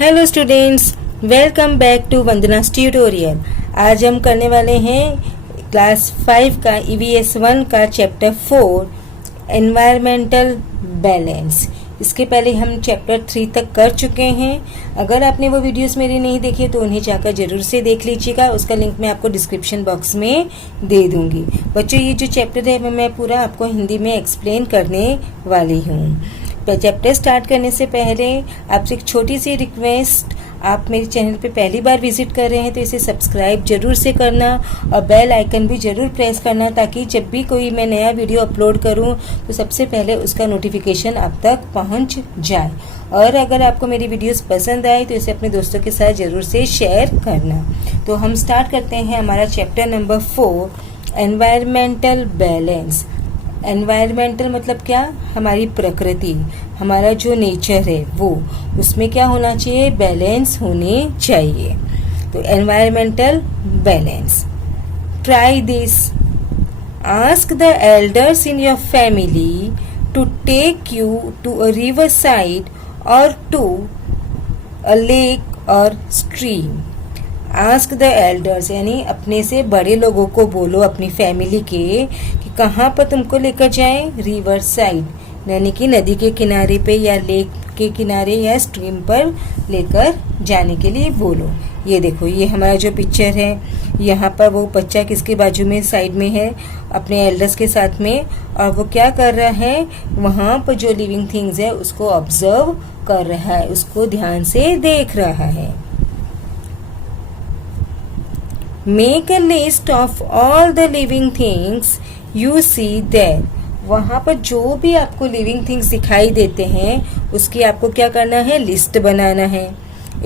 Hello students, welcome back to Vandana's tutorial. आज हम करने वाले हैं क्लास 5 का EVS 1 का चैप्टर 4 एनवायरमेंटल बैलेंस। इसके पहले हम चैप्टर 3 तक कर चुके हैं। अगर आपने वो वीडियोस मेरी नहीं देखी तो उन्हें जाकर जरूर से देख लीजिएगा। उसका लिंक मैं आपको डिस्क्रिप्शन बॉक्स में दे दूंगी। बच्चों, ये जो चैप्टर है वो मैं पूरा आपको हिंदी में एक्सप्लेन करने वाली हूँ। चैप्टर स्टार्ट करने से पहले आपसे एक छोटी सी रिक्वेस्ट, आप मेरे चैनल पे पहली बार विजिट कर रहे हैं तो इसे सब्सक्राइब जरूर से करना और बेल आइकन भी जरूर प्रेस करना, ताकि जब भी कोई मैं नया वीडियो अपलोड करूं तो सबसे पहले उसका नोटिफिकेशन आप तक पहुंच जाए। और अगर आपको मेरी वीडियोस पसंद आए तो इसे अपने दोस्तों के साथ जरूर से शेयर करना। तो हम स्टार्ट करते हैं हमारा chapter number 4 environmental balance. Environmental मतलब क्या? हमारी प्रकृति, हमारा जो नेचर है वो, उसमें क्या होना चाहिए? बैलेंस होने चाहिए। तो environmental balance. Try this, ask the elders in your family to take you to a river side or to a lake or stream. Ask the elders यानी अपने से बड़े लोगों को बोलो, अपनी फैमिली के, कि कहाँ पर तुमको लेकर जाएं? रिवर साइड यानी कि नदी के किनारे पे या लेक के किनारे या स्ट्रीम पर लेकर जाने के लिए बोलो। ये देखो, ये हमारा जो पिक्चर है, यहाँ पर वो बच्चा किसके बाजू में साइड में है? अपने एल्डर्स के साथ में। और वो क्या कर रहा है? वहाँ पर जो लिविंग थिंग्स है उसको ऑब्जर्व कर रहा है, उसको ध्यान से देख रहा है। Make a list of all the living things you see there. वहाँ पर जो भी आपको लिविंग थिंग्स दिखाई देते हैं उसकी आपको क्या करना है? लिस्ट बनाना है।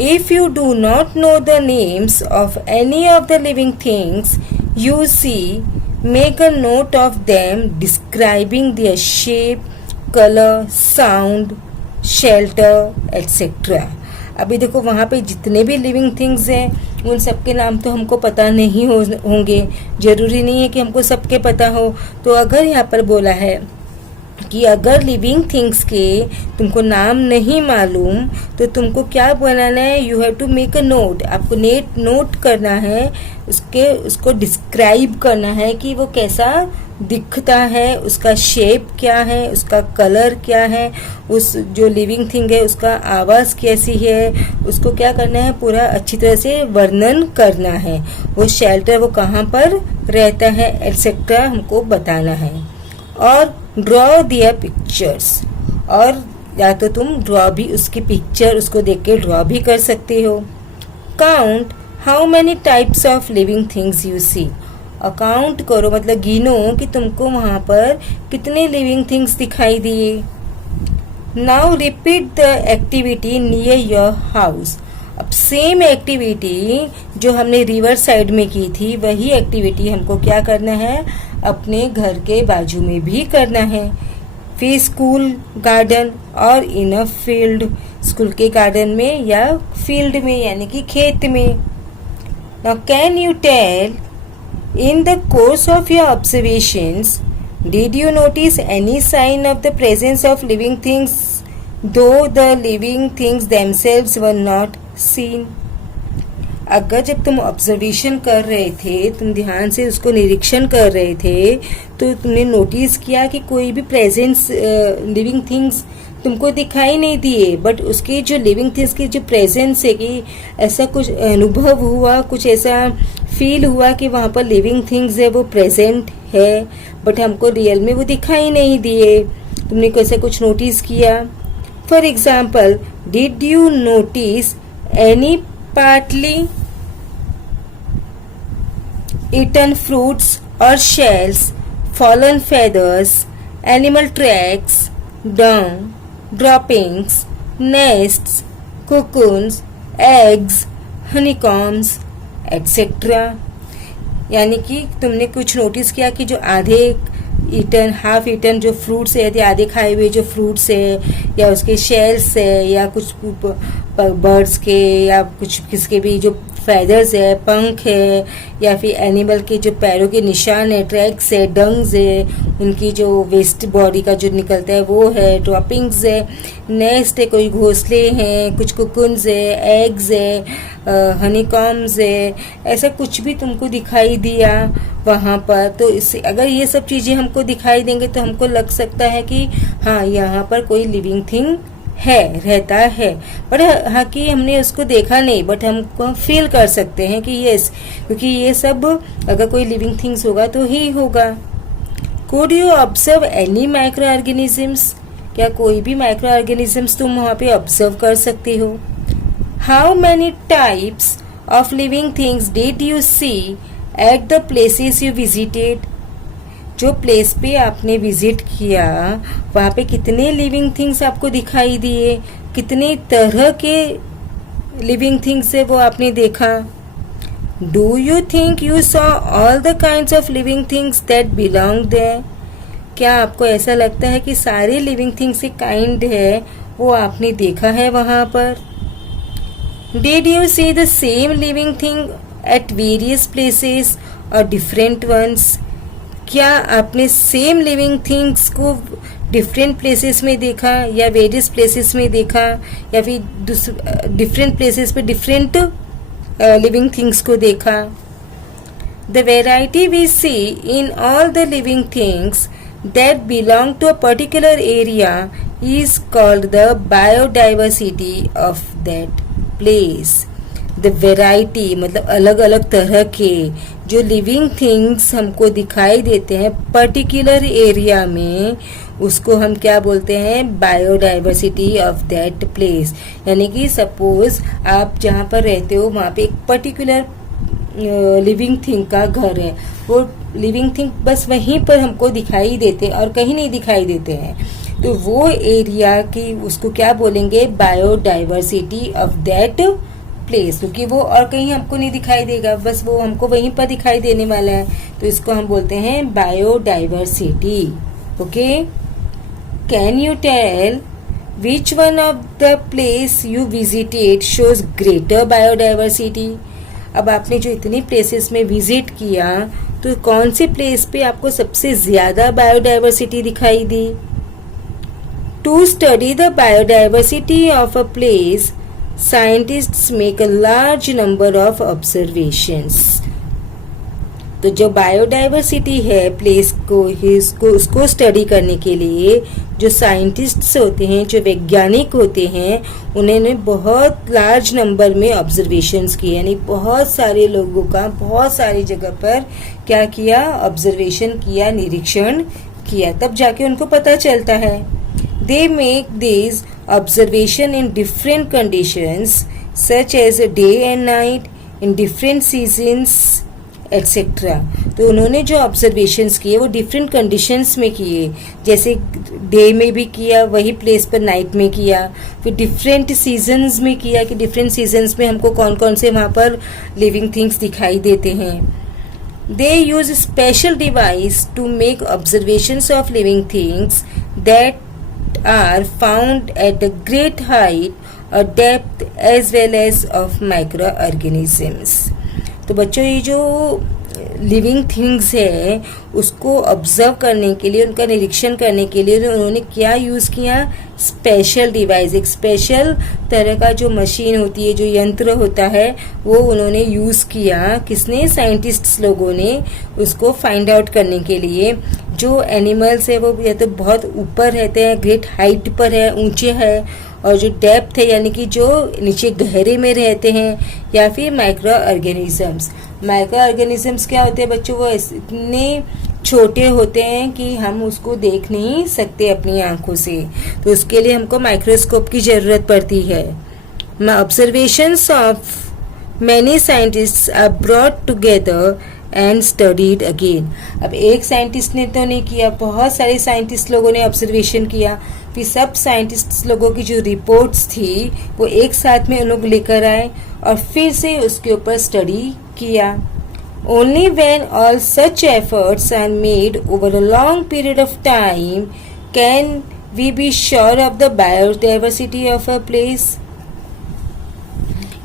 If you do not know the names of any of the living things you see, make a note of them describing their shape, color, sound, shelter, etc. अभी देखो, वहाँ पे जितने भी लिविंग थिंग्स हैं उन सबके नाम तो हमको पता नहीं होंगे। जरूरी नहीं है कि हमको सबके पता हो। तो अगर यहाँ पर बोला है कि अगर लिविंग थिंग्स के तुमको नाम नहीं मालूम तो तुमको क्या बनाना है? You have to make a note. आपको नोट करना है, उसको डिस्क्राइब करना है कि वो कैसा दिखता है, उसका शेप क्या है, उसका कलर क्या है, उस जो लिविंग थिंग है उसका आवाज़ कैसी है, उसको क्या करना है? पूरा अच्छी तरह से वर्णन करना है। वो शेल्टर वो कहाँ पर रहता है एटसेट्रा हमको बताना है। और ड्रॉ दियर पिक्चर्स, और या तो तुम ड्रॉ भी उसकी पिक्चर उसको देख के ड्रॉ भी कर सकते हो। Count how many types of living things you see. Account करो मतलब गिनो कि तुमको वहाँ पर कितने लिविंग थिंग्स दिखाई दिए। Now repeat the activity near your house. अब सेम एक्टिविटी जो हमने रिवर साइड में की थी वही एक्टिविटी हमको क्या करना है? अपने घर के बाजू में भी करना है। फिर school garden or in a field, school के गार्डन में या फील्ड में यानी कि खेत में। Now can you tell, in the course of your observations, did you notice any sign of the presence of living things though the living things themselves were not seen? अगर जब तुम ऑब्जर्वेशन कर रहे थे, तुम ध्यान से उसको निरीक्षण कर रहे थे, तो तुमने नोटिस किया कि कोई भी प्रेजेंस लिविंग थिंग्स तुमको दिखाई नहीं दिए, बट उसके जो लिविंग थिंग्स की जो प्रेजेंस है कि ऐसा कुछ अनुभव हुआ, कुछ ऐसा फील हुआ कि वहाँ पर लिविंग थिंग्स है वो प्रेजेंट है, बट हमको रियल में वो दिखाई नहीं दिए। तुमने कैसे कुछ नोटिस किया? For example, did you notice any partly eaten fruits or shells, fallen feathers, animal tracks, dung, droppings, nests, cocoons, eggs, honeycombs, etc. यानी कि तुमने कुछ नोटिस किया कि जो आधे ईटन, हाफ ईटन जो फ्रूट्स है, आधे खाए हुए जो फ्रूट्स है या उसके शेल्स है या कुछ बर्ड्स के या कुछ किसके भी जो फेदर्स है, पंख है, या फिर एनिमल के जो पैरों के निशान है, ट्रैक्स है, डंग्स है, उनकी जो वेस्ट बॉडी का जो निकलता है वो है, ड्रॉपिंग्स है, नेस्ट है, कोई घोंसले हैं, कुछ कुकुन्स है, एग्स है, हनीकॉम्स है, ऐसा कुछ भी तुमको दिखाई दिया वहाँ पर, तो इससे अगर ये सब चीज़ें हमको दिखाई देंगे तो हमको लग सकता है कि हाँ यहाँ पर कोई लिविंग थिंग है, रहता है। बट हाँ कि हमने उसको देखा नहीं, बट हमको फील कर सकते हैं कि यस, क्योंकि ये सब अगर कोई लिविंग थिंग्स होगा तो ही होगा। Could you observe any micro organisms? क्या कोई भी माइक्रो ऑर्गेनिजम्स तुम वहाँ पे ऑब्जर्व कर सकते हो? How many types of living things did you see at the places you visited? जो प्लेस पे आपने विजिट किया वहाँ पे कितने लिविंग थिंग्स आपको दिखाई दिए, कितने तरह के लिविंग थिंग्स है वो आपने देखा? Do you think you saw all the kinds of living things that belong there? क्या आपको ऐसा लगता है कि सारे लिविंग थिंग्स के काइंड है वो आपने देखा है वहाँ पर? Did you see the same living thing at various places or different ones? क्या आपने सेम लिविंग थिंग्स को डिफरेंट प्लेसेस में देखा या वेरियस प्लेसेस में देखा, या फिर डिफरेंट प्लेसेस पे डिफरेंट लिविंग थिंग्स को देखा? The variety we see in all the living things that belong to a particular area is called the biodiversity of that place. The variety मतलब अलग अलग तरह के जो लिविंग थिंग्स हमको दिखाई देते हैं पर्टिकुलर एरिया में, उसको हम क्या बोलते हैं? Biodiversity of that place. यानी कि सपोज आप जहाँ पर रहते हो वहाँ पे एक पर्टिकुलर लिविंग थिंग का घर है, वो लिविंग थिंग बस वहीं पर हमको दिखाई देते हैं और कहीं नहीं दिखाई देते हैं, तो वो एरिया की उसको क्या बोलेंगे? बायोडाइवर्सिटी ऑफ दैट प्लेस, क्योंकि वो और कहीं हमको नहीं दिखाई देगा, बस वो हमको वहीं पर दिखाई देने वाला है, तो इसको हम बोलते हैं biodiversity. Okay, can you tell which one of the place you visited shows greater biodiversity? अब आपने जो इतनी प्लेसेस में विजिट किया तो कौन सी प्लेस पे आपको सबसे ज्यादा बायोडाइवर्सिटी दिखाई दी? To study the biodiversity of a place scientists make a large number of observations. तो जो बायोडाइवर्सिटी है प्लेस को उसको स्टडी करने के लिए जो साइंटिस्ट्स होते हैं, जो वैज्ञानिक होते हैं, उन्होंने बहुत लार्ज नंबर में ऑब्जर्वेशंस किए, यानी बहुत सारे लोगों का बहुत सारी जगह पर क्या किया? ऑब्जर्वेशन किया, निरीक्षण किया, तब जाके उनको पता चलता है। They make these observation in different conditions such as day and night, in different seasons, etc. तो उन्होंने जो ऑब्जर्वेशंस किए वो डिफरेंट कंडीशंस में किए, जैसे डे में भी किया वही प्लेस पर, नाइट में किया, फिर डिफरेंट सीजन्स में किया कि डिफरेंट सीजन्स में हमको कौन कौन से वहाँ पर लिविंग थिंग्स दिखाई देते हैं। They use special device to make observations of living things that are found at a great height or depth as well as of microorganisms. तो बच्चों ये जो लिविंग थिंग्स है उसको ऑब्जर्व करने के लिए, उनका निरीक्षण करने के लिए उन्होंने क्या यूज़ किया? स्पेशल डिवाइस, एक स्पेशल तरह का जो मशीन होती है, जो यंत्र होता है, वो उन्होंने यूज़ किया। किसने? साइंटिस्ट्स लोगों ने, उसको फाइंड आउट करने के लिए जो एनिमल्स है वो या तो बहुत ऊपर रहते हैं, ग्रेट हाइट पर है, ऊंचे है, और जो डेप्थ है यानी कि जो नीचे गहरे में रहते हैं, या फिर माइक्रो ऑर्गेनिजम्स। माइक्रो ऑर्गेनिजम्स क्या होते हैं बच्चों? वो इतने छोटे होते हैं कि हम उसको देख नहीं सकते अपनी आंखों से, तो उसके लिए हमको माइक्रोस्कोप की जरूरत पड़ती है। Observations of many scientists are brought together and studied again. अब एक साइंटिस्ट ने तो नहीं किया, बहुत सारे साइंटिस्ट लोगों ने ऑब्जर्वेशन किया, फिर सब साइंटिस्ट लोगों की जो रिपोर्ट्स थी वो एक साथ में उन लोग लेकर आए और फिर से उसके ऊपर स्टडी किया। Only when all such efforts are made over a long period of time can we be sure of the biodiversity of a place.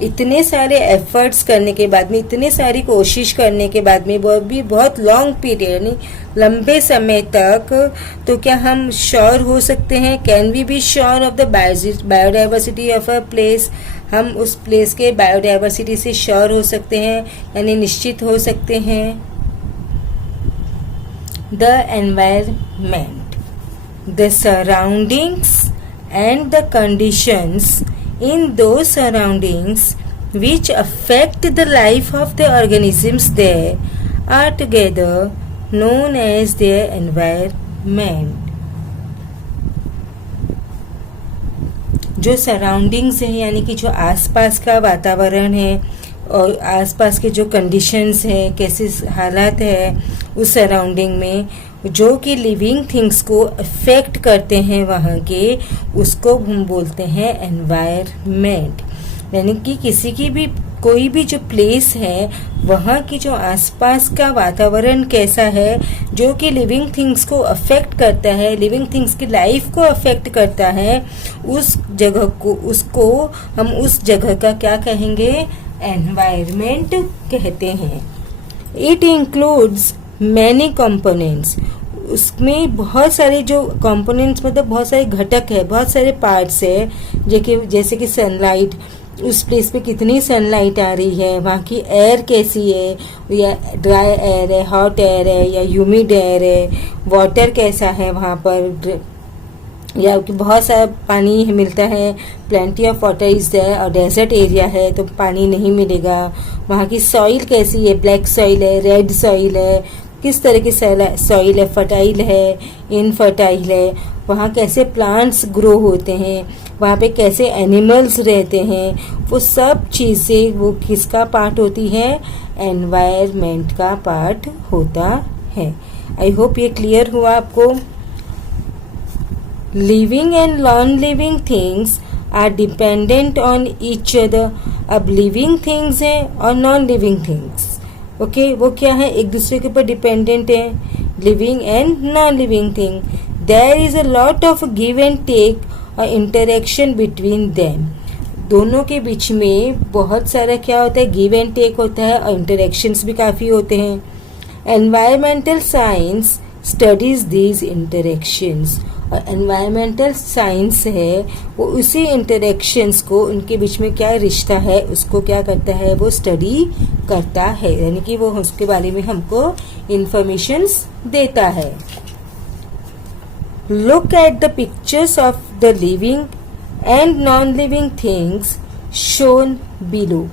इतने सारे एफर्ट्स करने के बाद में, इतने सारी कोशिश करने के बाद में, वो भी बहुत लॉन्ग पीरियड यानी लंबे समय तक, तो क्या हम श्योर हो सकते हैं? Can we be sure of the biodiversity of a place? हम उस प्लेस के बायोडाइवर्सिटी से श्योर हो सकते हैं, यानी निश्चित हो सकते हैं। The environment, the surroundings and the conditions in those surroundings which affect the life of the organisms there are together known as their environment. जो सराउंडिंग्स हैं यानी कि जो आसपास का वातावरण है और आसपास के जो कंडीशंस हैं, कैसे हालात है उस सराउंडिंग में, जो कि लिविंग थिंग्स को अफेक्ट करते हैं वहाँ के, उसको हम बोलते हैं एनवायरनमेंट। यानी कि किसी की भी कोई भी जो प्लेस है वहाँ की जो आसपास का वातावरण कैसा है, जो कि लिविंग थिंग्स को अफेक्ट करता है, लिविंग थिंग्स की लाइफ को अफेक्ट करता है, उस जगह को, उसको हम उस जगह का क्या कहेंगे? एनवायरनमेंट कहते हैं। इट इंक्लूड्स मैनी कंपोनेंट्स, उसमें बहुत सारे जो कंपोनेंट्स मतलब बहुत सारे घटक है, बहुत सारे पार्ट्स है, जैसे कि सनलाइट, उस प्लेस पे कितनी सनलाइट आ रही है, वहाँ की एयर कैसी है, या ड्राई एयर है, हॉट एयर है या ह्यूमिड एयर है, वाटर कैसा है वहाँ पर, या कि बहुत सारा पानी मिलता है, plenty of water is there, और डेजर्ट एरिया है तो पानी नहीं मिलेगा। वहाँ की सॉइल कैसी है, ब्लैक सॉइल है, रेड सॉइल है, किस तरह की सॉइल है, फर्टाइल है, इनफर्टाइल है, वहाँ कैसे प्लांट्स ग्रो होते हैं, वहाँ पे कैसे एनिमल्स रहते हैं, वो सब चीज़ें वो किसका पार्ट होती है? एनवायरनमेंट का पार्ट होता है। आई होप ये क्लियर हुआ आपको। Living and non living things are dependent on each other. अब लिविंग थिंग्स हैं और नॉन लिविंग थिंग्स, ओके, वो क्या है? एक दूसरे के ऊपर डिपेंडेंट है, living and non living thing. There is a lot of give and take और इंटरेक्शन बिटवीन देम। दोनों के बीच में बहुत सारा क्या होता है? गिव एंड टेक होता है और इंटरेक्शंस भी काफ़ी होते हैं। Environmental science studies these interactions, और एनवायरमेंटल साइंस है वो उसी इंटरेक्शंस को, उनके बीच में क्या रिश्ता है उसको क्या करता है? वो स्टडी करता है, यानी कि वो उसके बारे में हमको इंफॉर्मेशंस देता है। Look at the pictures of the living and non living things shown below.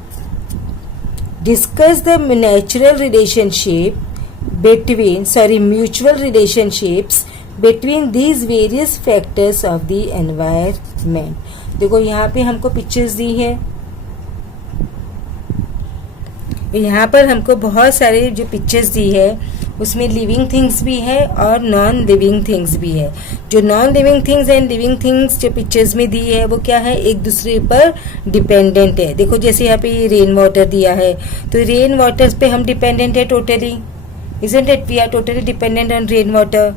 Discuss the natural relationship mutual relationships between these various factors of the environment. देखो यहाँ पे हमको पिक्चर्स दी है, यहाँ पर हमको बहुत सारे जो पिक्चर्स दी है उसमें लिविंग थिंग्स भी है और नॉन लिविंग थिंग्स भी है। जो non living things and living things जो पिक्चर्स में दी है वो क्या है? एक दूसरे पर डिपेंडेंट है। देखो जैसे यहाँ पे ये रेन वाटर दिया है, तो रेन वाटर पे हम डिपेंडेंट है totally, isn't it? We are totally dependent on rain water.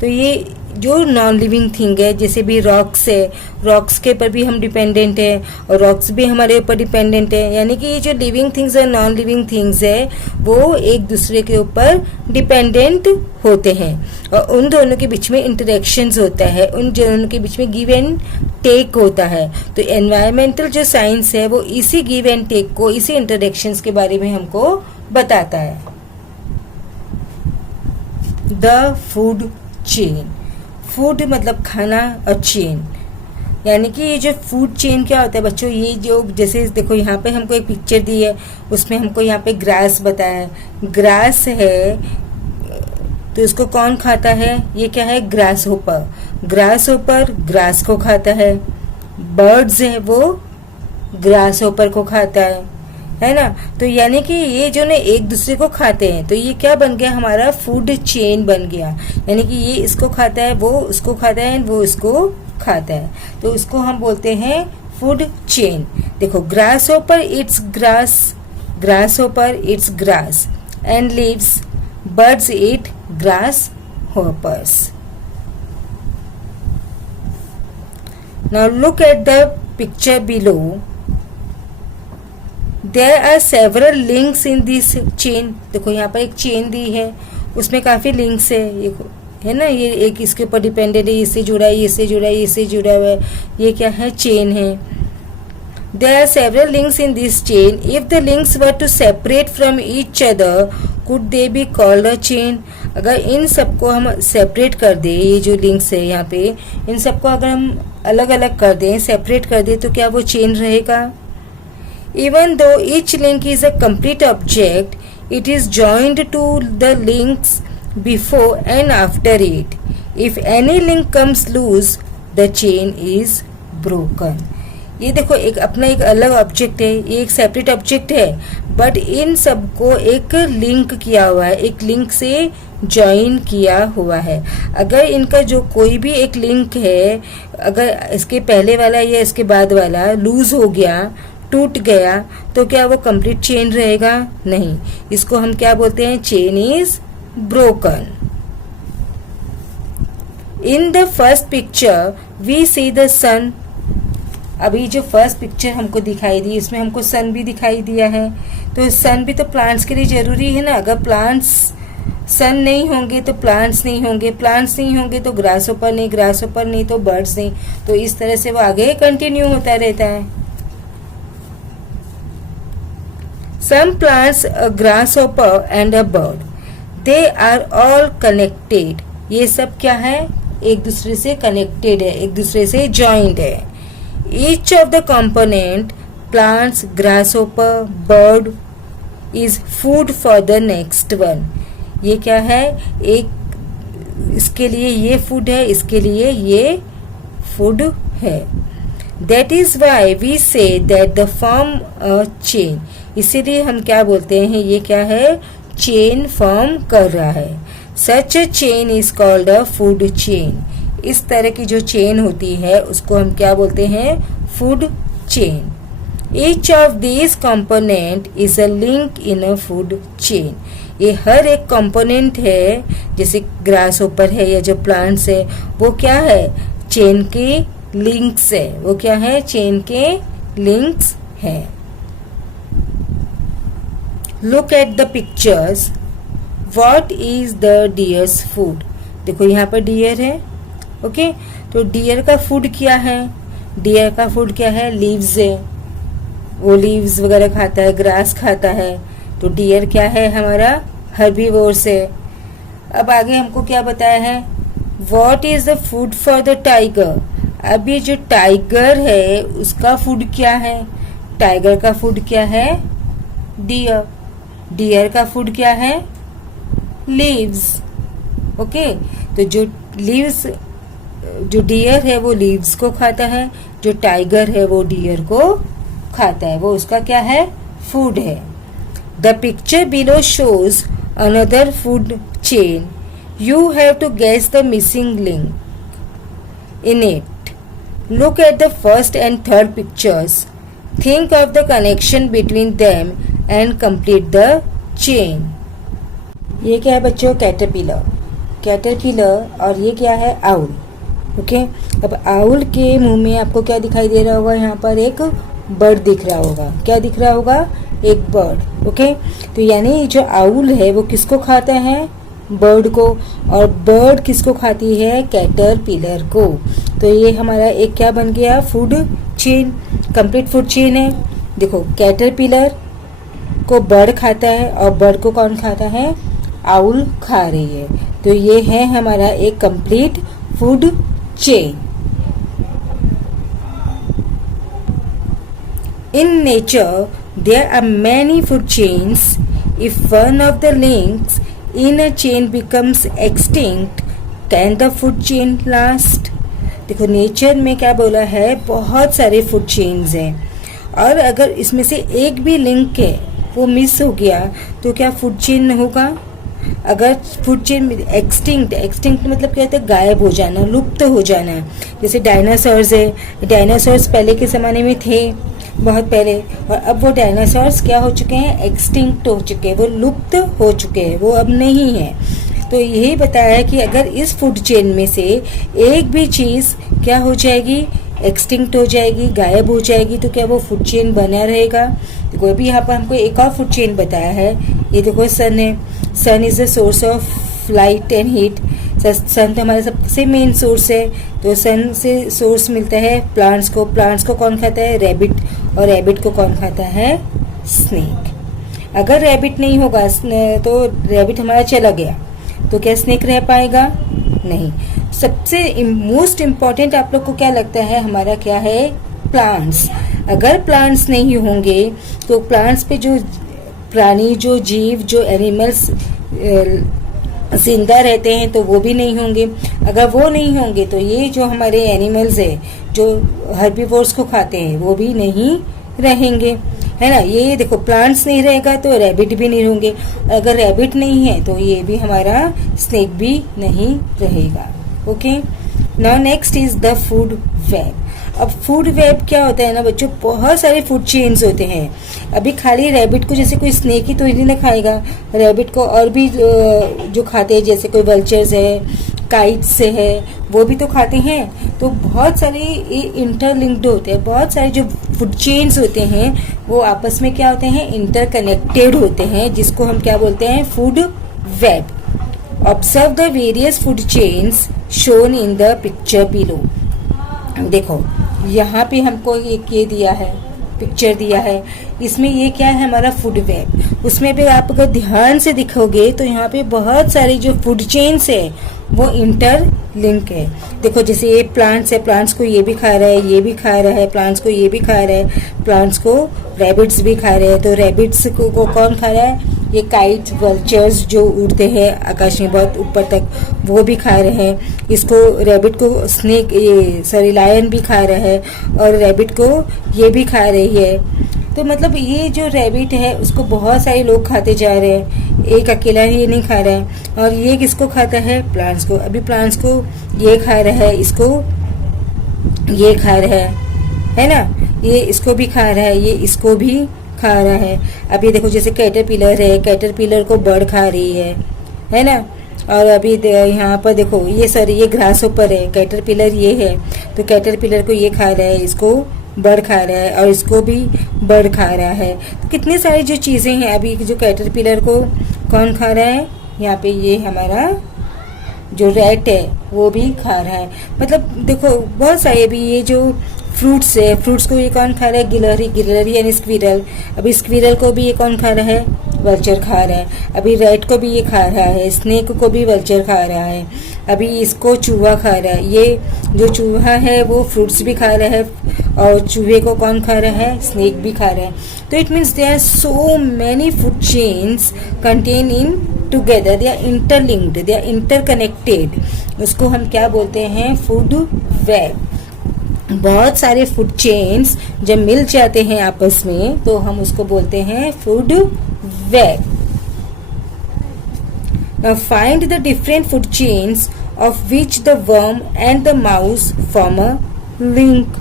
तो ये जो नॉन लिविंग थिंग है, जैसे भी रॉक्स है, रॉक्स के ऊपर भी हम डिपेंडेंट है और रॉक्स भी हमारे ऊपर डिपेंडेंट है। यानी कि ये जो लिविंग थिंग्स और नॉन लिविंग थिंग्स है वो एक दूसरे के ऊपर डिपेंडेंट होते हैं और उन दोनों के बीच में इंटरेक्शंस होता है, उन दोनों के बीच में गिव एंड टेक होता है। तो एनवायरमेंटल जो साइंस है वो इसी गिव एंड टेक को, इसी इंटरेक्शंस के बारे में हमको बताता है। द फूड चेन, फूड मतलब खाना और चेन, यानी कि ये जो फूड चेन क्या होता है बच्चों? ये जो जैसे देखो यहाँ पे हमको एक पिक्चर दी है, उसमें हमको यहाँ पे ग्रास बताया है। ग्रास है तो इसको कौन खाता है? ये क्या है? Grass hopper. Grass hopper grass को खाता है। बर्ड्स है वो ग्रास होपर को खाता है ना? तो यानी कि ये जो ने एक दूसरे को खाते हैं, तो ये क्या बन गया? हमारा फूड चेन बन गया। यानी कि ये इसको खाता है, वो उसको खाता है, वो इसको खाता है, तो उसको हम बोलते हैं फूड चेन। देखो grasshopper eats grass, grasshopper eats grass and leaves, birds eat grasshoppers. Now look at the picture below. There are several links in this chain. देखो यहाँ पर एक चेन दी है, उसमें काफी लिंक्स है ना, ये एक इसके ऊपर डिपेंडेंट है, इससे जुड़ा है, इससे जुड़ा है, इससे जुड़ा हुआ है, ये क्या है, चेन है। There are several links in this chain, if the links were to separate from each other could they be called a chain. अगर इन सबको हम सेपरेट कर दें, ये जो लिंक्स है यहाँ पे, इन सबको अगर हम अलग अलग कर दें, सेपरेट कर दें, तो क्या वो चेन रहेगा। Even though each link is a complete object, it is joined to the links before and after it. If any link comes loose the chain is broken. ये देखो एक अपना एक अलग ऑब्जेक्ट है, ये एक सेपरेट ऑब्जेक्ट है, बट इन सबको एक लिंक किया हुआ है, एक लिंक से ज्वाइन किया हुआ है। अगर इनका जो कोई भी एक लिंक है, अगर इसके पहले वाला या इसके बाद वाला लूज हो गया, टूट गया, तो क्या वो कंप्लीट चेन रहेगा, नहीं। इसको हम क्या बोलते हैं, chain is broken. In the first picture we see the sun. अभी जो फर्स्ट पिक्चर हमको दिखाई दी, इसमें हमको सन भी दिखाई दिया है, तो सन भी तो प्लांट्स के लिए जरूरी है ना। अगर प्लांट्स सन नहीं होंगे तो प्लांट्स नहीं होंगे, प्लांट्स नहीं होंगे तो ग्रास ऊपर नहीं, ग्रास ऊपर नहीं तो बर्ड्स नहीं, तो इस तरह से वो आगे कंटिन्यू होता रहता है। Some plants, a grasshopper and a bird, they are all connected. ये सब क्या है, एक दूसरे से कनेक्टेड है, एक दूसरे से जॉइंड है। Each of the component, plants, grasshopper, bird, is food for the next one. ये क्या है, एक इसके लिए ये फूड है, इसके लिए ये फूड है। That is why we say that the form a chain. इसीलिए हम क्या बोलते हैं, ये क्या है, चेन फॉर्म कर रहा है। Such a chain is called a food chain. इस तरह की जो चेन होती है उसको हम क्या बोलते हैं, food chain. Each of these component is a link in a food chain. ये हर एक कंपोनेंट है, जैसे ग्रास ऊपर है या जो प्लांट्स है, वो क्या है, चेन के लिंक्स है। वो क्या है, चेन के लिंक्स है। Look at the pictures. What is the dears food. देखो यहाँ पर डियर है, ओके, तो डियर का फूड क्या है, डियर का फूड क्या है, लीव्स है, वो लीव्स वगैरह खाता है, ग्रास खाता है, तो डियर क्या है हमारा, हर्बीवोर्स है। अब आगे हमको क्या बताया है, what is the food for the tiger. अब ये जो टाइगर है उसका फूड क्या है, टाइगर का फूड क्या है, डियर। डियर का फूड क्या है, लीव्स, ओके। तो जो लीव्स, जो डियर है वो लीव्स को खाता है, जो टाइगर है वो डियर को खाता है, वो उसका क्या है, फूड है। The picture below shows another food chain. You have to guess the missing link in it. Look at the first and third pictures. Think of the connection between them and complete the chain. ये क्या है बच्चों, caterpillar, caterpillar, और ये क्या है, owl, okay. अब owl के मुंह में आपको क्या दिखाई दे रहा होगा, यहाँ पर एक बर्ड दिख रहा होगा, क्या दिख रहा होगा, एक बर्ड, ओके। तो यानी जो आउल है वो किसको खाता है, बर्ड को, और बर्ड किसको खाती है, कैटरपिलर को। तो ये हमारा एक क्या बन गया, food chain, complete food chain है। देखो कैटरपिलर को बर्ड खाता है और बर्ड को कौन खाता है, आउल खा रही है। तो ये है हमारा एक complete food chain. In nature, there are many food chains. If one of the links in a chain becomes extinct, can the food chain last? देखो नेचर में क्या बोला है, बहुत सारे फूड चेन्स हैं, और अगर इसमें से एक भी लिंक है वो मिस हो गया तो क्या फूड चेन होगा। अगर फूड चेन एक्सटिंक्ट, एक्सटिंक्ट मतलब क्या होता है, गायब हो जाना, लुप्त हो जाना। जैसे डायनासोर्स है, डायनासोर्स पहले के ज़माने में थे, बहुत पहले, और अब वो डायनासोर्स क्या हो चुके हैं, एक्सटिंक्ट हो चुके हैं, वो लुप्त हो चुके हैं, वो अब नहीं है। तो यही बताया है कि अगर इस फूड चेन में से एक भी चीज़ क्या हो जाएगी, एक्सटिंक्ट हो जाएगी, गायब हो जाएगी, तो क्या वो फूड चेन बना रहेगा, देखो अभी यहाँ पर हमको एक और फूड चेन बताया है। ये देखो सन है, sun is the source of light and heat. Sun तो हमारा सबसे मेन सोर्स है, तो सन से सोर्स मिलता है प्लांट्स को। प्लांट्स को कौन खाता है? रैबिट। और रैबिट को कौन खाता है? स्नेक। अगर रैबिट नहीं होगा तो रैबिट हमारा चला गया तो क्या स्नेक रह पाएगा? नहीं। सबसे मोस्ट इम्पॉर्टेंट आप लोग को क्या लगता है हमारा क्या है? प्लांट्स। अगर प्लांट्स नहीं होंगे तो प्लांट्स पे जो प्राणी, जो जीव, जो एनिमल्स जिंदा रहते हैं तो वो भी नहीं होंगे। अगर वो नहीं होंगे तो ये जो हमारे एनिमल्स है जो हर्बीवोर्स को खाते हैं वो भी नहीं रहेंगे, है ना। ये देखो प्लांट्स नहीं रहेगा तो रैबिट भी नहीं होंगे। अगर रैबिट नहीं है तो ये भी हमारा स्नेक भी नहीं रहेगा। Okay, now next is the food web. अब फूड वेब क्या होता है ना बच्चों, बहुत सारे फूड चेन्स होते हैं। अभी खाली रैबिट को जैसे कोई स्नेक ही तो ही नहीं खाएगा, रैबिट को और भी जो खाते हैं जैसे कोई वल्चर्स है, काइट्स है, वो भी तो खाते हैं। तो बहुत सारे इंटरलिंक्ड होते हैं, बहुत सारे जो फूड चेन्स होते हैं वो आपस में क्या होते हैं? इंटरकनेक्टेड होते हैं, जिसको हम क्या बोलते हैं? Food web. Observe the various food chains shown in the picture below. देखो यहाँ पे हमको एक ये दिया है, पिक्चर दिया है, इसमें ये क्या है? हमारा फूड वेब। उसमें भी आप अगर ध्यान से दिखोगे तो यहाँ पे बहुत सारी जो फूड चेन्स है वो इंटरलिंक है। देखो जैसे ये प्लांट्स है, प्लांट्स को ये भी खा रहा है, ये भी खा रहा है, प्लांट्स को ये भी खा रहा है, प्लांट्स को रैबिट्स भी खा रहे हैं। तो रैबिट्स को कौन खा रहा है? ये काइट, वल्चर्स जो उड़ते हैं आकाश में बहुत ऊपर तक, वो भी खा रहे हैं। इसको रैबिट को स्नेक, ये सॉरी लायन भी खा रहा है और रैबिट को ये भी खा रही है। तो मतलब ये जो रैबिट है उसको बहुत सारे लोग खाते जा रहे हैं, एक अकेला ही नहीं खा रहा है। और ये किसको खाता है? प्लांट्स को। अभी प्लांट्स को ये खा रहा है, इसको ये खा रहा है ना, ये इसको भी खा रहा है, ये इसको भी खा रहा है। अभी देखो जैसे कैटरपिलर है, कैटरपिलर को बर्ड खा रही है ना। और अभी यहाँ पर देखो ये सॉरी ये ग्रास ऊपर है, कैटरपिलर ये है, तो कैटरपिलर को ये खा रहा है, इसको बर्ड खा रहा है और इसको भी बर्ड खा रहा है। तो कितनी सारी जो चीजें हैं। अभी जो कैटरपिलर को कौन खा रहा है? यहाँ पे ये हमारा जो रैट है वो भी खा रहा है। मतलब देखो बहुत सारे। अभी ये जो फ्रूट्स है, फ्रूट्स को ये कौन खा रहा है? गिलहरी, गिलहरी यानी स्क्विरल। अभी स्क्विरल को भी ये कौन खा रहा है? वल्चर खा रहा है। अभी रैट को भी ये खा रहा है, स्नेक को भी वल्चर खा रहा है। अभी इसको चूहा खा रहा है। ये जो चूहा है वो फ्रूट्स भी खा रहा है और चूहे को कौन खा रहा है? स्नेक भी खा रहा है। तो it means there are so many food chains contain in together, they are interlinked, they are interconnected. उसको हम क्या बोलते हैं? Food web. बहुत सारे फूड चेन्स जब मिल जाते हैं आपस में तो हम उसको बोलते हैं food web. Now find the different food chains of which the worm and the mouse form a link.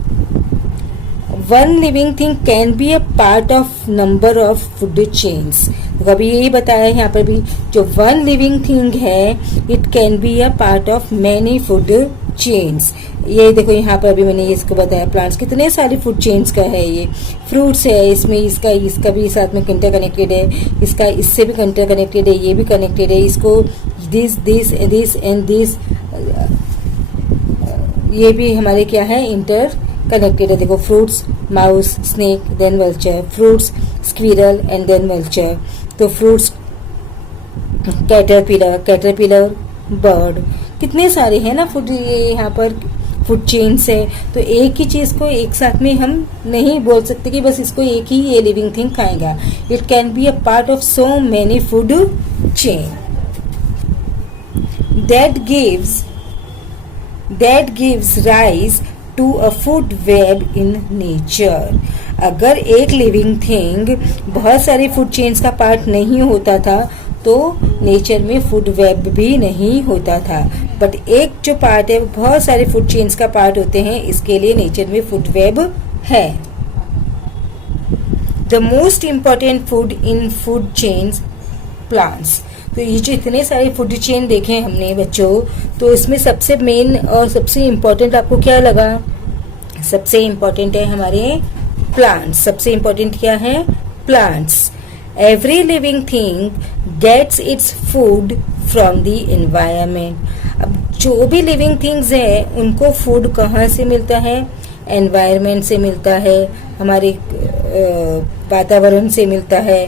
One living thing can be a part of number of food chains. तो अभी यही बताया है यहाँ पर भी, जो वन लिविंग थिंग है it can be a part of many food chains. ये देखो यहाँ पर अभी मैंने इसको बताया, प्लांट्स कितने सारे फूड चेन्स का है। ये फ्रूट्स है, इसमें इसका भी साथ में इंटर कनेक्टेड है, इसका इससे भी इंटर कनेक्टेड है, ये भी कनेक्टेड है। इसको दिस एंड दिस ये भी हमारे क्या है? इंटर कनेक्टेड है। देखो fruits, mouse, snake, then vulture, fruits, squirrel and then vulture. तो फ्रूट्स कैटरपिलर, बर्ड, कितने सारे हैं ना फूड, ये यहाँ पर फूड चेन्स है। तो एक ही चीज को एक साथ में हम नहीं बोल सकते कि बस इसको एक ही ये लिविंग थिंग खाएगा। It can be a part of so many food chain that gives rise to a food web in nature. अगर एक लिविंग थिंग बहुत सारे फूड चेन्स का पार्ट नहीं होता था तो नेचर में फूड वेब भी नहीं होता था। बट एक जो पार्ट है बहुत सारे फूड चेन्स का पार्ट होते हैं, इसके लिए नेचर में फूड वेब है। The most important food in food chains plants. तो ये जो इतने सारे फूड चेन देखे हमने बच्चों, तो इसमें सबसे मेन और सबसे इम्पोर्टेंट आपको क्या लगा? सबसे इम्पोर्टेंट है हमारे प्लांट्स। सबसे इम्पोर्टेंट क्या है? plants. Every living thing gets its food from the environment. अब जो भी लिविंग थिंग्स है उनको फूड कहाँ से मिलता है? एनवायरमेंट से मिलता है, हमारे वातावरण से मिलता है.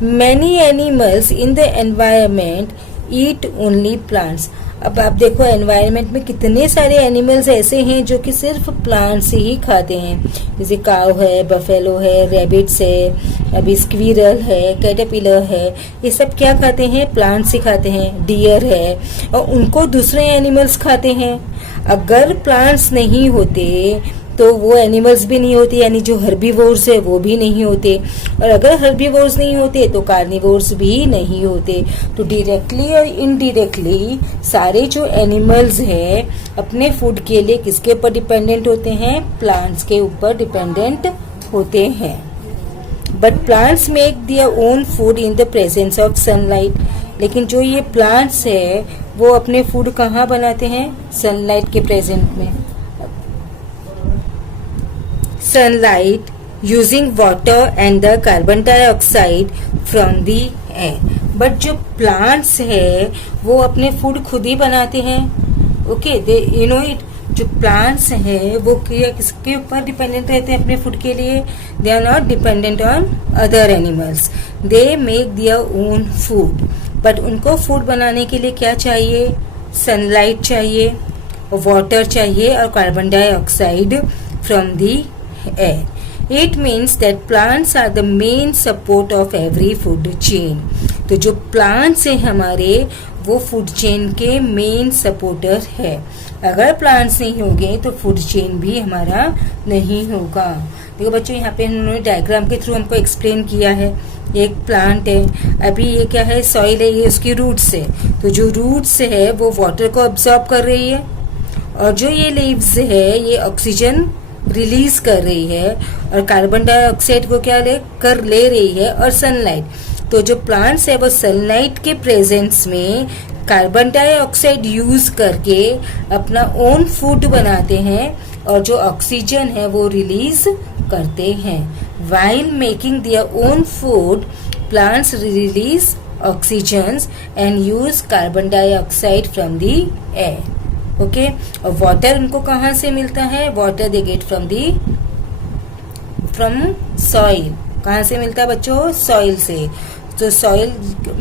Many animals in the environment eat only plants. अब आप देखो एनवायरनमेंट में कितने सारे एनिमल्स ऐसे हैं जो कि सिर्फ प्लांट्स ही खाते हैं. जैसे काव है, बफेलो है, रैबिट्स है, अभी स्क्विरल है, कैटरपिलर है, ये सब क्या खाते हैं? प्लांट्स ही खाते हैं. डियर है और उनको दूसरे एनिमल्स खाते हैं. अगर प्लांट्स नहीं होते तो वो एनिमल्स भी नहीं होते, यानी जो हर्बीवोर्स है वो भी नहीं होते. और अगर हर्बीवोर्स नहीं होते तो कार्निवोर्स भी नहीं होते. तो डायरेक्टली और इनडायरेक्टली सारे जो एनिमल्स हैं अपने फूड के लिए किसके ऊपर डिपेंडेंट होते हैं? प्लांट्स के ऊपर डिपेंडेंट होते हैं. But plants make their own food in the presence of sunlight. लेकिन जो ये प्लांट्स है वो अपने फूड कहाँ बनाते हैं? सनलाइट के प्रेजेंट में. Sunlight using water and the carbon dioxide from the air. But जो प्लांट्स है वो अपने फूड खुद ही बनाते हैं. Okay, they you know it. जो प्लांट्स है वो किसके ऊपर डिपेंडेंट रहते हैं अपने फूड के लिए? They are not dependent on other animals. They make their own food. But उनको फूड बनाने के लिए क्या चाहिए? सनलाइट चाहिए, वाटर चाहिए और carbon dioxide from the air. It means that plants are the main support of every food chain. तो जो plants हैं हमारे वो फूड चेन के मेन सपोर्टर है. अगर प्लांट्स नहीं होंगे तो फूड चेन भी हमारा नहीं होगा. देखो बच्चों, यहाँ पे उन्होंने डायग्राम के थ्रू हमको एक्सप्लेन किया है. एक प्लांट है, अभी ये क्या है? सॉइल है, ये उसकी रूट्स है. तो जो रूट्स है वो वाटर को अब्सॉर्ब कर रही है और जो ये लीव्स है ये ऑक्सीजन रिलीज कर रही है और कार्बन डाइऑक्साइड को क्या ले रही है और सनलाइट. तो जो प्लांट्स है वो सनलाइट के प्रेजेंस में कार्बन डाइऑक्साइड यूज करके अपना ओन फूड बनाते हैं और जो ऑक्सीजन है वो रिलीज करते हैं. While making their own food plants release oxygen and use carbon dioxide from the air. Okay, और वाटर उनको कहाँ से मिलता है? Water they get from soil. कहाँ से मिलता है बच्चों? सॉइल से. तो सॉइल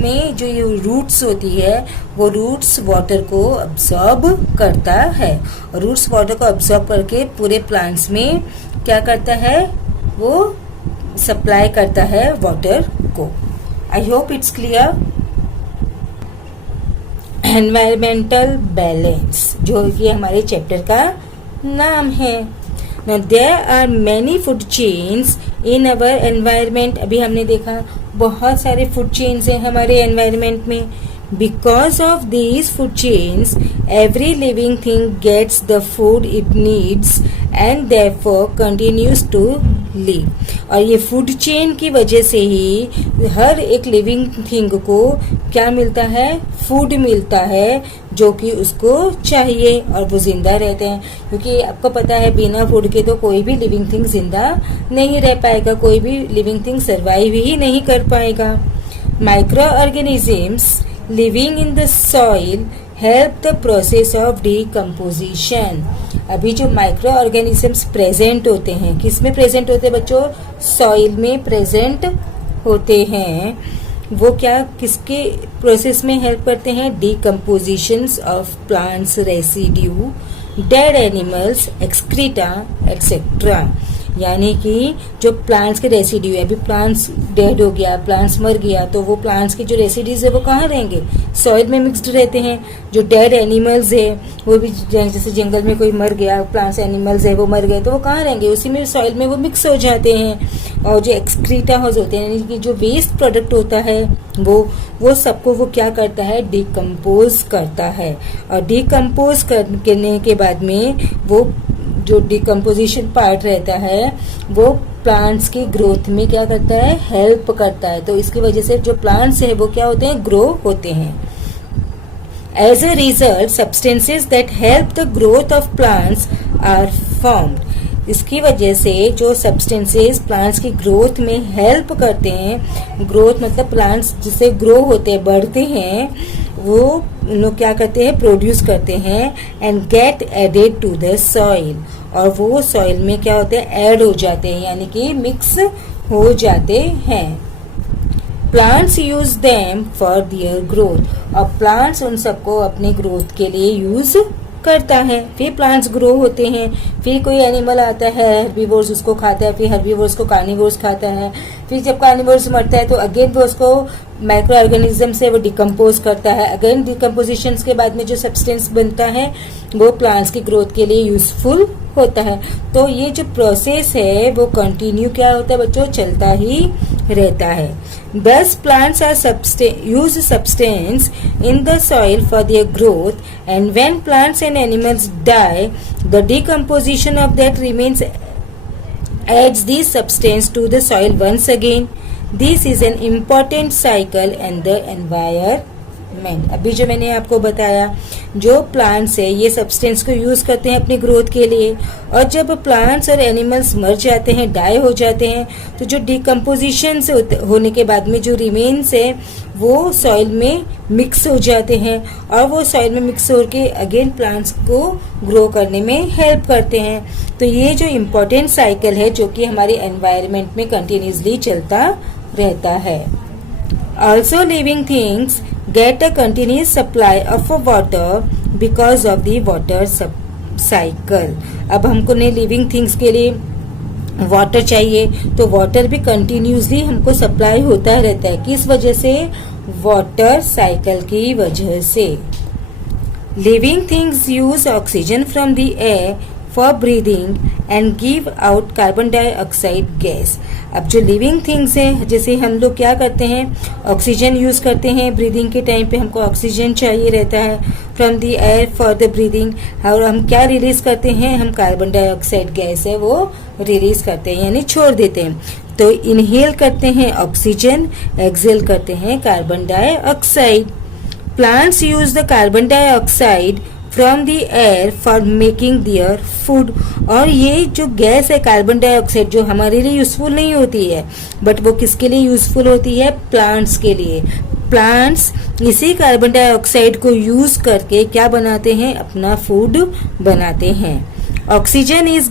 में जो ये रूट्स होती है वो रूट्स वाटर को अब्सॉर्ब करता है और रूट्स वाटर को अब्सॉर्ब करके पूरे प्लांट्स में क्या करता है? वो सप्लाई करता है वाटर को. I hope it's clear. Environmental balance जो कि हमारे चैप्टर का नाम है. Now there are many food chains in our environment. अभी हमने देखा बहुत सारे फूड चेन्स हैं हमारे एनवायरमेंट में. Because of these food chains, every living thing gets the food it needs and therefore continues to live. और ये फूड चेन की वजह से ही हर एक लिविंग थिंग को क्या मिलता है? फूड मिलता है जो कि उसको चाहिए और वो जिंदा रहते हैं. क्योंकि आपको पता है बिना फूड के तो कोई भी लिविंग थिंग जिंदा नहीं रह पाएगा, कोई भी लिविंग थिंग सर्वाइव ही नहीं कर पाएगा. Micro organisms living in the soil help the process of decomposition. अभी जो माइक्रो ऑर्गेनिजम्स प्रेजेंट होते हैं, किस में प्रेजेंट होते हैं बच्चों? सॉइल में प्रेजेंट होते हैं. वो क्या किसके प्रोसेस में हेल्प करते हैं? Decomposition of plants residue, dead animals, excreta etcetera. यानी कि जो प्लांट्स के रेसिड्यू है, अभी प्लांट्स डेड हो गया, प्लांट्स मर गया, तो वो प्लांट्स के जो रेसिड्यूज है वो कहाँ रहेंगे? सॉइल में मिक्स्ड रहते हैं. जो डेड एनिमल्स है वो भी जैसे जंगल में कोई मर गया, प्लांट्स एनिमल्स है वो मर गए, तो वो कहाँ रहेंगे? उसी में सॉइल में वो मिक्स हो जाते हैं. और जो एक्सक्रीटा होते हैं यानी कि जो वेस्ट प्रोडक्ट होता है वो सबको वो क्या करता है? डिकम्पोज करता है. और डिकम्पोज करने के बाद में वो जो डिकम्पोजिशन पार्ट रहता है वो प्लांट्स की ग्रोथ में क्या करता है? हेल्प करता है. तो इसकी वजह से जो प्लांट्स है वो क्या होते हैं? ग्रो होते हैं. As a result substances that help the growth of plants are formed. इसकी वजह से जो सब्सटेंसेस प्लांट्स की ग्रोथ में हेल्प करते हैं, ग्रोथ मतलब प्लांट्स जिससे ग्रो होते हैं, बढ़ते हैं, वो लोग क्या करते हैं, प्रोड्यूस करते हैं and get added to the soil, और वो सॉइल में क्या होते हैं, ऐड हो जाते हैं, यानी कि मिक्स हो जाते हैं। Plants use them for their growth, और प्लांट्स उन सबको अपने ग्रोथ के लिए यूज करता है। फिर प्लांट्स ग्रो होते हैं, फिर कोई एनिमल आता है, हर्बीवोर्स उसको खाता है, फिर हर्बीवोर्स को कार्निवोर्स खाता है, फिर जब कार्निवोर्स मरता है तो अगेन वो उसको माइक्रो ऑर्गेनिज्म से वो डिकम्पोज करता है। अगेन डिकम्पोजिशन के बाद में जो सब्सटेंस बनता है वो प्लांट्स की ग्रोथ के लिए यूजफुल होता है। तो ये जो प्रोसेस है वो कंटिन्यू क्या होता है बच्चों, चलता ही रहता है। Thus plants are use substance in the soil for their growth, and when plants and animals die, the decomposition of that remains adds this substance to the soil once again. This is an important cycle in the environment. अभी जो मैंने आपको बताया, जो plants है ये substance को use करते हैं अपनी ग्रोथ के लिए, और जब प्लांट्स और एनिमल्स मर जाते हैं, डाई हो जाते हैं, तो जो डिकम्पोजिशन से होने के बाद में जो रिमेन्स है वो सॉइल में मिक्स हो जाते हैं, और वो सॉइल में मिक्स होकर अगेन प्लांट्स को ग्रो करने में हेल्प करते हैं। तो ये जो इम्पोर्टेंट साइकिल है जो कि हमारे एनवायरनमेंट में कंटिन्यूसली चलता रहता है। Also living things get a continuous supply of water because of the water cycle. अब हमको ने लिविंग थिंग्स के लिए वाटर चाहिए, तो वाटर भी कंटिन्यूसली हमको सप्लाई होता रहता है। किस वजह से, वाटर साइकिल की वजह से। Living things use oxygen from the air for breathing and give out carbon dioxide gas. अब जो लिविंग थिंग्स हैं, जैसे हम लोग क्या करते हैं, ऑक्सीजन यूज करते हैं, ब्रीदिंग के टाइम पे हमको ऑक्सीजन चाहिए रहता है from the air for the breathing, और हम क्या रिलीज करते हैं, हम कार्बन डाइऑक्साइड गैस है वो रिलीज करते हैं, यानी छोड़ देते हैं। तो इनहेल करते हैं ऑक्सीजन, एक्सहेल करते हैं carbon dioxide. Plants use the carbon dioxide from the air for making their food, और ये जो गैस है कार्बन डाइऑक्साइड जो हमारे लिए यूजफुल नहीं होती है, बट वो किसके लिए यूजफुल होती है, प्लांट्स के लिए। प्लांट्स इसी कार्बन डाइऑक्साइड को यूज करके क्या बनाते हैं, अपना फूड बनाते हैं। Oxygen is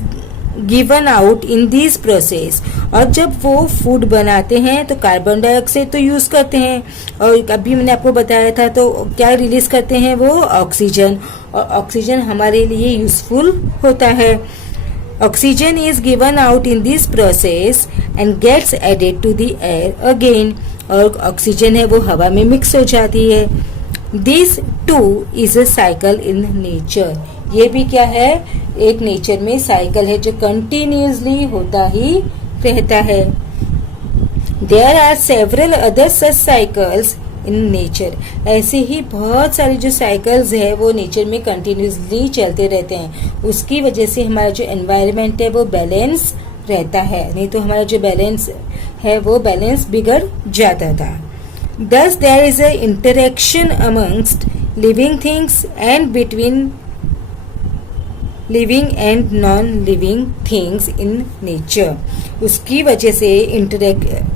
given out in this process, और जब वो फूड बनाते हैं तो कार्बन डाइऑक्साइड तो यूज करते हैं, और अभी मैंने आपको बताया था तो क्या रिलीज करते हैं वो, ऑक्सीजन, और ऑक्सीजन हमारे लिए यूजफुल होता है। Oxygen is given out in this process and gets added to the air again, और ऑक्सीजन है वो हवा में मिक्स हो जाती है। This too is a cycle in nature, ये भी क्या है, एक नेचर में साइकिल है जो कंटिन्यूसली होता ही रहता है। There are several other such cycles in nature, ऐसे ही बहुत सारी जो साइकिल्स है वो नेचर में कंटिन्यूसली चलते रहते हैं। उसकी वजह से हमारा जो एनवायरनमेंट है वो बैलेंस रहता है, नहीं तो हमारा जो बैलेंस है वो बैलेंस बिगड़ जाता था। Thus there is a interaction amongst living things and between living and non living things in nature, उसकी वजह से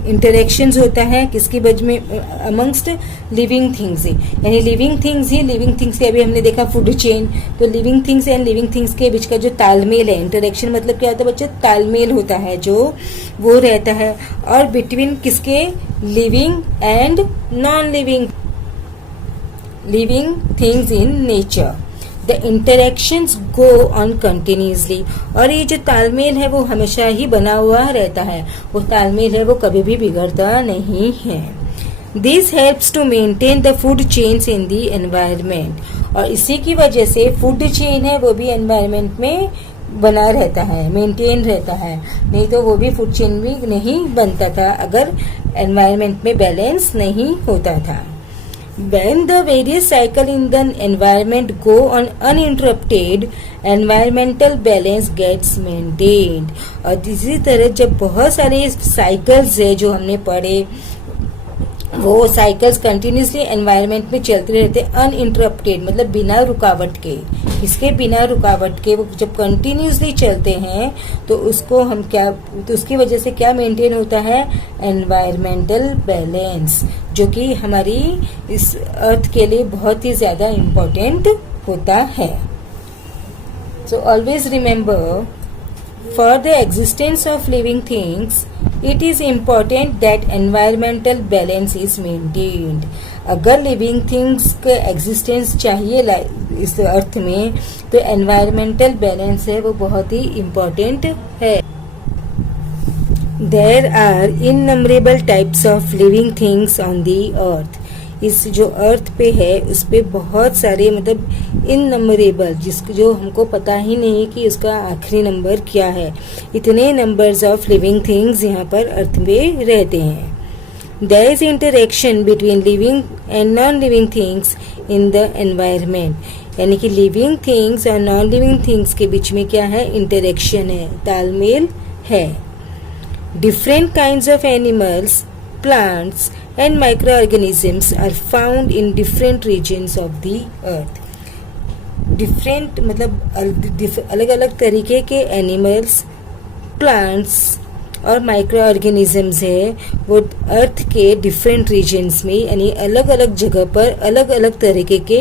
इंटरेक्शंस होता है किसकी वजह में, अमंगस्ट लिविंग थिंग्स, यानी लिविंग थिंग्स ही लिविंग थिंग्स के, अभी हमने देखा फूड चेन, तो living things and living things के बीच का जो तालमेल है, इंटरेक्शन मतलब क्या होता है बच्चों, तालमेल होता है जो वो रहता है, और बिटवीन किसके, living and non living things in nature. The interactions go on continuously, और ये जो तालमेल है वो हमेशा ही बना हुआ रहता है, वो तालमेल है वो कभी भी बिगड़ता नहीं है। This helps to maintain the food chains in the environment, और इसी की वजह से फूड चेन है वो भी एनवायरमेंट में बना रहता है, मेंटेन रहता है, नहीं तो वो भी फूड चेन भी नहीं बनता था अगर एनवायरमेंट में बैलेंस नहीं होता था। When the various cycle in the environment go on uninterrupted, environmental balance gets maintained, और इसी तरह जब बहुत सारे साइकिल्स है जो हमने पढ़े, वो साइकिल्स कंटिन्यूसली एनवायरनमेंट में चलते रहते अनइंटरप्टेड, मतलब बिना रुकावट के, इसके बिना रुकावट के वो जब कंटिन्यूसली चलते हैं तो उसको हम क्या, तो उसकी वजह से क्या मेंटेन होता है, एनवायरमेंटल बैलेंस, जो कि हमारी इस अर्थ के लिए बहुत ही ज्यादा इम्पोर्टेंट होता है। So always remember, for the existence of living things, it is important that environmental balance is maintained. अगर लिविंग थिंग्स के एग्जिस्टेंस चाहिए इस अर्थ में, तो एनवायरमेंटल बैलेंस है वो बहुत ही इम्पोर्टेंट है। There are innumerable types of living things on the earth. इस जो अर्थ पे है उस पे बहुत सारे मतलब इननंबरेबल, जो हमको पता ही नहीं कि उसका आखिरी नंबर क्या है, इतने नंबर्स ऑफ लिविंग थिंग्स यहाँ पर अर्थ में रहते हैं। There is interaction between living and non living things in the environment, यानी कि लिविंग थिंग्स और नॉन लिविंग थिंग्स के बीच में क्या है, इंटरेक्शन है, तालमेल है। Different kinds of animals, plants and microorganisms are found in different regions of the earth. Different मतलब अलग अलग तरीके के एनिमल्स, प्लांट्स और माइक्रो ऑर्गेनिजम्स है वो अर्थ के डिफरेंट रीजन्स में, यानी अलग अलग जगह पर अलग अलग तरीके के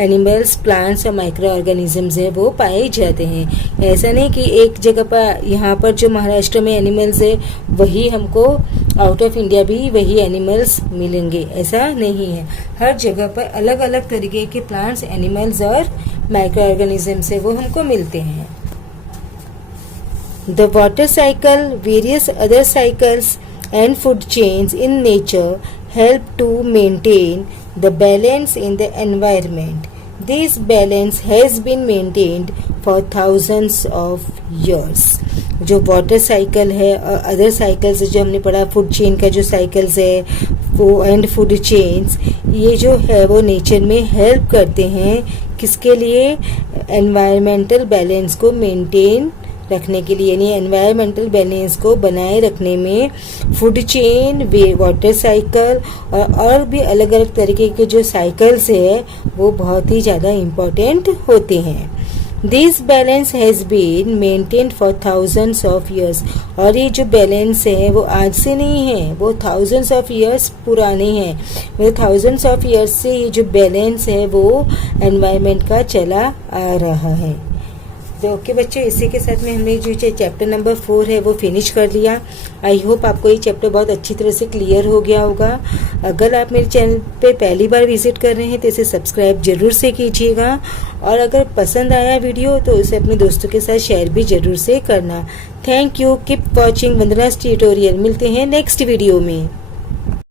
एनिमल्स, प्लांट्स और माइक्रो ऑर्गेनिजम्स है वो पाए जाते हैं। ऐसा नहीं कि एक जगह पर, यहाँ पर जो महाराष्ट्र में एनिमल्स है वही हमको आउट ऑफ इंडिया भी वही एनिमल्स मिलेंगे, ऐसा नहीं है। हर जगह पर अलग अलग तरीके के प्लांट्स, एनिमल्स और माइक्रो ऑर्गेनिजम्स है वो हमको मिलते हैं। The water cycle, various other cycles and food chains in nature help to maintain the balance in the environment. This balance has been maintained for thousands of years. जो water cycle है और other cycles जो हमने पढ़ा, food chain का जो cycles है वो एंड फूड चेन्स, ये जो है वो नेचर में हेल्प करते हैं किसके लिए, एनवायरमेंटल बैलेंस को मेंटेन रखने के लिए, यानी एनवायरमेंटल बैलेंस को बनाए रखने में फूड चेन, वाटर साइकिल और भी अलग अलग तरीके के जो साइकिल्स है वो बहुत ही ज़्यादा इम्पोर्टेंट होते हैं। This balance has been maintained for thousands of years, और ये जो बैलेंस है वो आज से नहीं है, वो थाउजेंड्स ऑफ ईयर्स पुराने हैं। मतलब थाउजेंड्स ऑफ ईयर्स से ये जो बैलेंस है वो एनवायरमेंट का चला आ रहा है। तो ओके बच्चों, इसी के साथ में हमने जो चैप्टर नंबर 4 है वो फिनिश कर लिया। आई होप आपको ये चैप्टर बहुत अच्छी तरह से क्लियर हो गया होगा। अगर आप मेरे चैनल पे पहली बार विजिट कर रहे हैं तो इसे सब्सक्राइब जरूर से कीजिएगा, और अगर पसंद आया वीडियो तो उसे अपने दोस्तों के साथ शेयर भी जरूर से करना। Thank you, keep watching Vandana's tutorial. मिलते हैं नेक्स्ट वीडियो में।